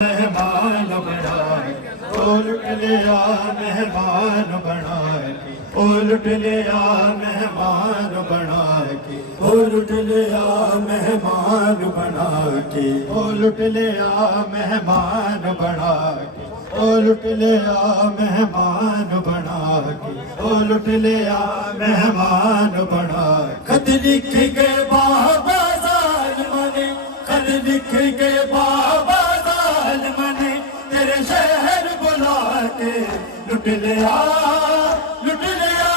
مہمان بنائے لٹ لیا مہمان بنائے لٹ لیا مہمان بنائے لٹ لیا مہمان بنائے لٹ لیا مہمان بنائے لٹ لیا مہمان بنائے لٹ لیا مہمان بنائے خط لکھ کے بابا ظالم نے خط لکھ کے بابا ظالم نے تیرے شہر بلا کے لٹ لیا لٹ لیا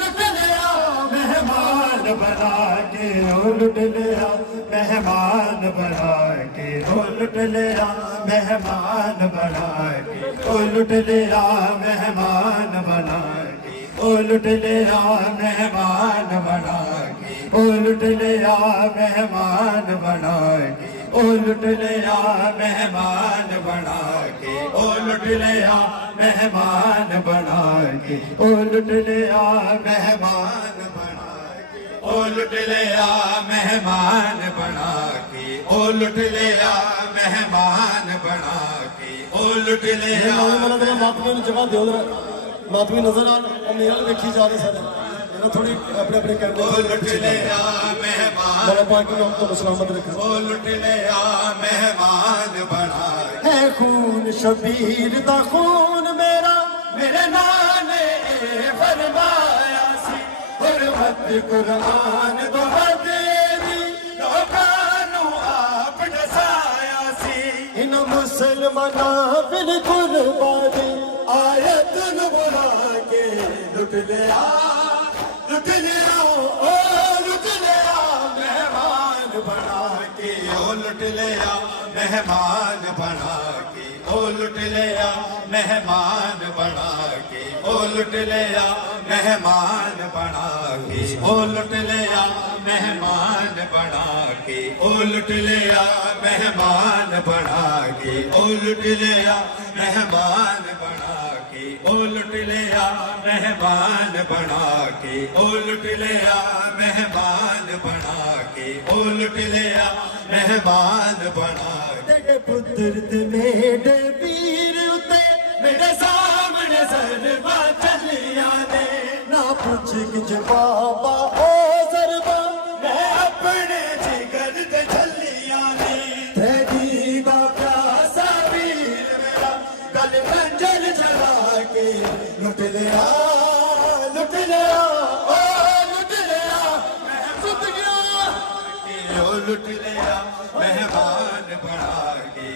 لٹ لیا مہمان بنا کے لٹ لیا مہمان بنا کے لٹ لیا مہمان بنا کے لٹ لیا مہمان بنا کے لٹ لیا مہمان بنا کے لٹ لیا مہمان بنا کے لٹ لیا مہمان بنا کے لٹ لیا مہمان بنا کے لٹ لیا مہمان بنا کے لٹ لیا مہمان بنا کے لٹ لیا مہمان بنا کے لٹ لیا ماتمی نے جگہ دیو ذرا ماتمی نظر آن میرے دیکھی جا رہے سارے تھوڑی اپنے اپنے کیمرے لٹ لیا مہمان بڑا پاک کی نام تو سلامت رکھے لٹ لیا مہمان بنا ہے خون شبیر دا خون میرا میرے نانے فرمایا سی حرمت قرآن دو دیوی لوکانو آپ دسایا سی ان مسلمانہ بالکل بادی آیت نبلا کے لٹ لیا لٹ لیا لٹ لیا مہمان بنا کے لٹ لیا مہمان بنا کے لٹ لیا مہمان بنا کے لٹ لیا مہمان بنا کے لٹ لیا مہمان بنا کے لٹ لیا مہمان بنا کے لٹ لیا مہمان بنا کے لٹ لیا مہمان بنا کے لٹ لیا مہمان بنا کے لٹ لیا مہمان بنا تیرے پتر تے میرے پیر اتے میرے سامنے ضربہ چلیاں نے نہ پوچھ کچھ بابا او ضربہ میں اپنے جگر تے چلیاں نے تیری دا پیاسا پیر میرا گل کنجر چلا کے لٹ لیا لٹ لیا لٹ لیا میں سد گیا لٹ لیا مہمان بنا کے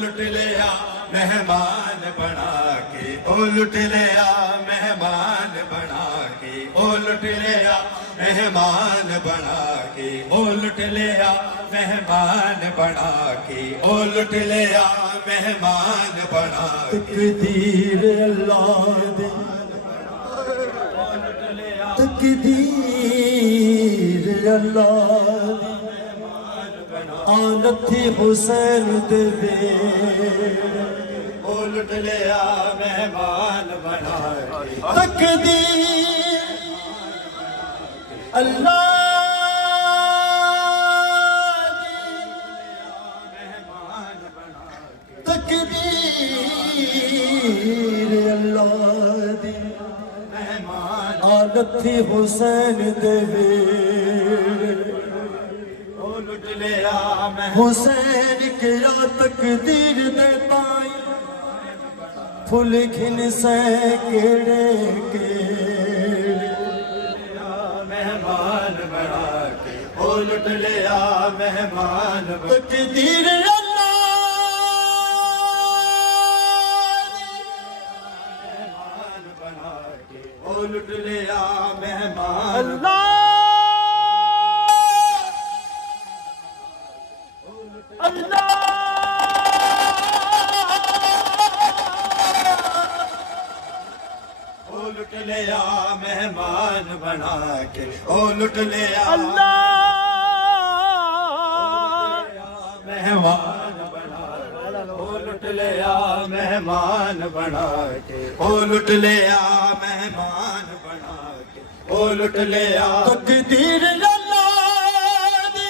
لٹ لیا مہمان بنا کے لٹ لیا مہمان بنا کے لٹ لیا مہمان بنا کے لٹ لیا مہمان بنا کے لٹ لیا مہمان بنا تقدیر اللہ دے تقدیر اللہ دے آنت تھی حسین دے لٹ لیا مہمان بنا کے تقدیر اللہ تقدیر اللہ دی آنت تھی حسین دے لٹ لیا حسین کیا تقدیر دے تائیں پھل کھن سے کیڑے مہمان بنا کے لٹ لیا مہمان بنا تقدیر اللہ بنا کے لٹ لیا مہمان اللہ اللہ لٹ لیا مہمان بنا کے لٹ لیا اللہ مہمان بنا لٹ لیا مہمان بنا کے لٹ لیا مہمان بنا کے لٹ لیا تقدیر اللہ دی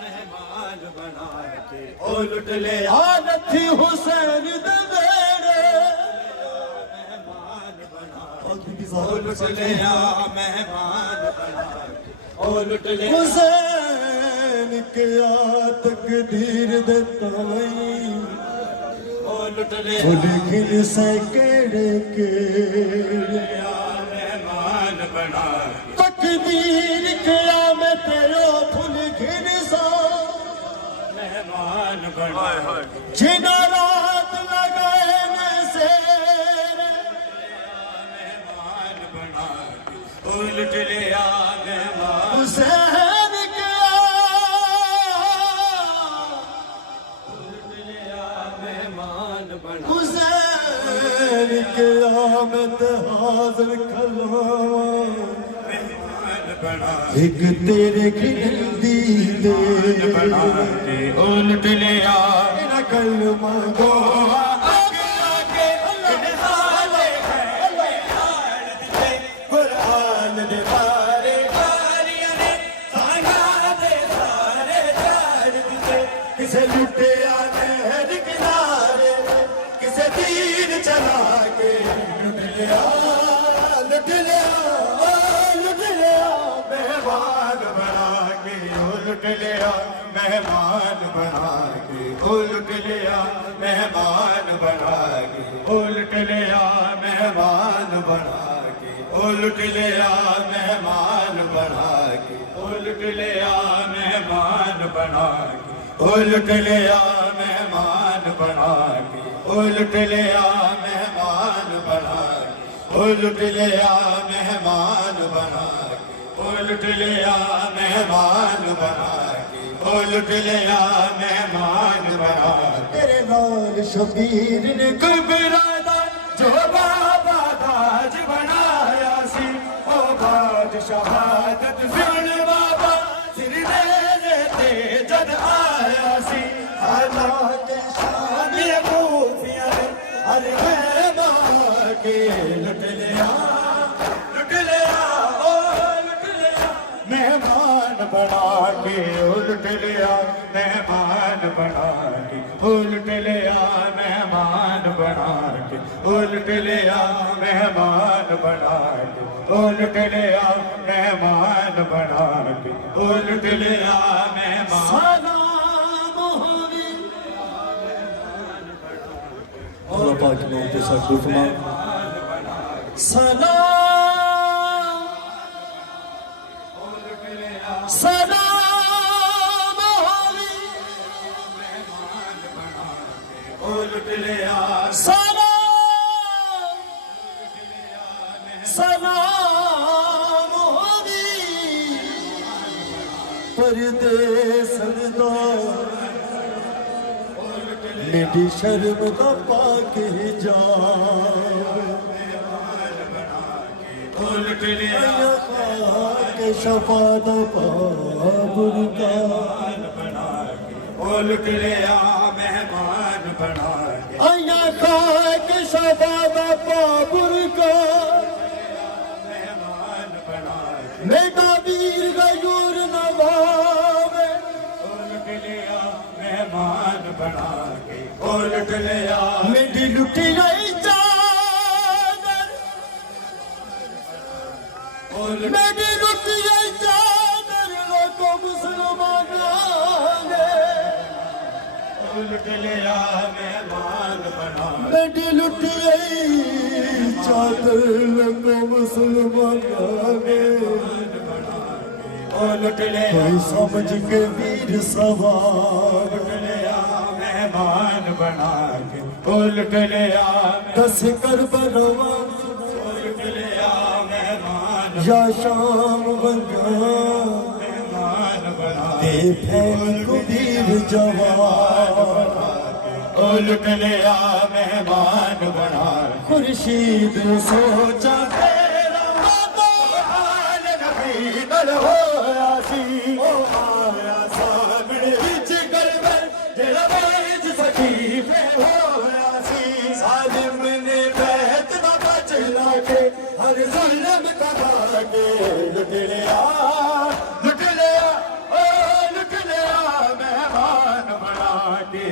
مہمان بنا کے او لٹ لیا نتھی حسین دے میرے او لٹ لیا مہمان بنا کے او لٹ لیا حسین کیا تقدیر دے تائیں او لٹ لیا لیکن سے کیڑے کیڑے مہمان بنا کے تقدیر کیا میں تیرا پھل گھن سا مہمان بنا کے جنا رات لگائے میں سیر مہمان بنا کے او لٹ لیا مہمان حسین کیا مہمان بنا حسین کیا میں تے حاضر کھلاواں مہمان بنا ایک تیرے گھندی دے بنا کے او لٹ لیا نہ کلمہ گو قرآن دے بارے باریاں نے سانگا دے سارے چاڑ دتے کسے لٹیا نہر کنارے کسے تیر چلا کے لٹ لیا مہمان بنا کے او لٹ لیا مہمان بنا کے او لٹ لیا مہمان بنا کے او لٹ لیا مہمان بنا کے او لٹ لیا مہمان بنا کے او لٹ لیا مہمان بنا کے او لٹ لیا مہمان بنا کے او لٹ لیا مہمان بنا کے او لٹ لیا مہمان بنا کے او لٹ لیا مہمان بنا کے او لٹ لیا مہمان بنا کے تیرے نال شبیر نے کربلا دا جو بابا تاج بنایا سی او باج شہادت سن بابا سر میرے تے جد آیا سی اللہ کے شان خوفیاں ہر مہمان کے لٹ لیا او لٹ لیا مہمان بنا کے او لٹ لیا مہمان بنا کے او لٹ لیا مہمان بنا کے او لٹ لیا مہمان بنا کے او لٹ لیا مہمان بنا کے او لٹ لیا مہمان سلام ہوئی اللہ پاک نے تو سب فرما سلام سلام ہوئی او لٹ لیا سلام سلام ہوئی پردیس سردار میری شرم دا پاک حجاب او لٹ لیا خاک شفا دا برکا او لٹ لیا مہمان بنا کے آیا خاک شفا دا برکا مہمان بنا کے میرا ویر غیور نواوے او لٹ لیا مہمان بنا کے او لٹ لیا میری لٹی گئی چادر او لٹ میری لٹی گئی چادر لوگوں مسلمان آنے او لٹ لیا مہمان بنا میری لٹی گئی چادر لوگوں مسلمان آنے او لٹ لیا کوئی سمجھ کے ویر سوار لیا مہمان بنا کے او لٹ لیا دس کر بروا او لٹ لیا مہمان یا شام بنگا مہمان بنا دے پھین کو ویر جوان او لٹ لیا مہمان بنا خورشید سوچا تیرا حال نبی دل ہویا سی او آیا سامنے وچ گلبر جڑا ویج سکیفے ہویا سی ظالم نے بیت نہ بچلا کے ہر ظلم کبا کے لٹ لیا او لٹ لیا مہمان بنا کے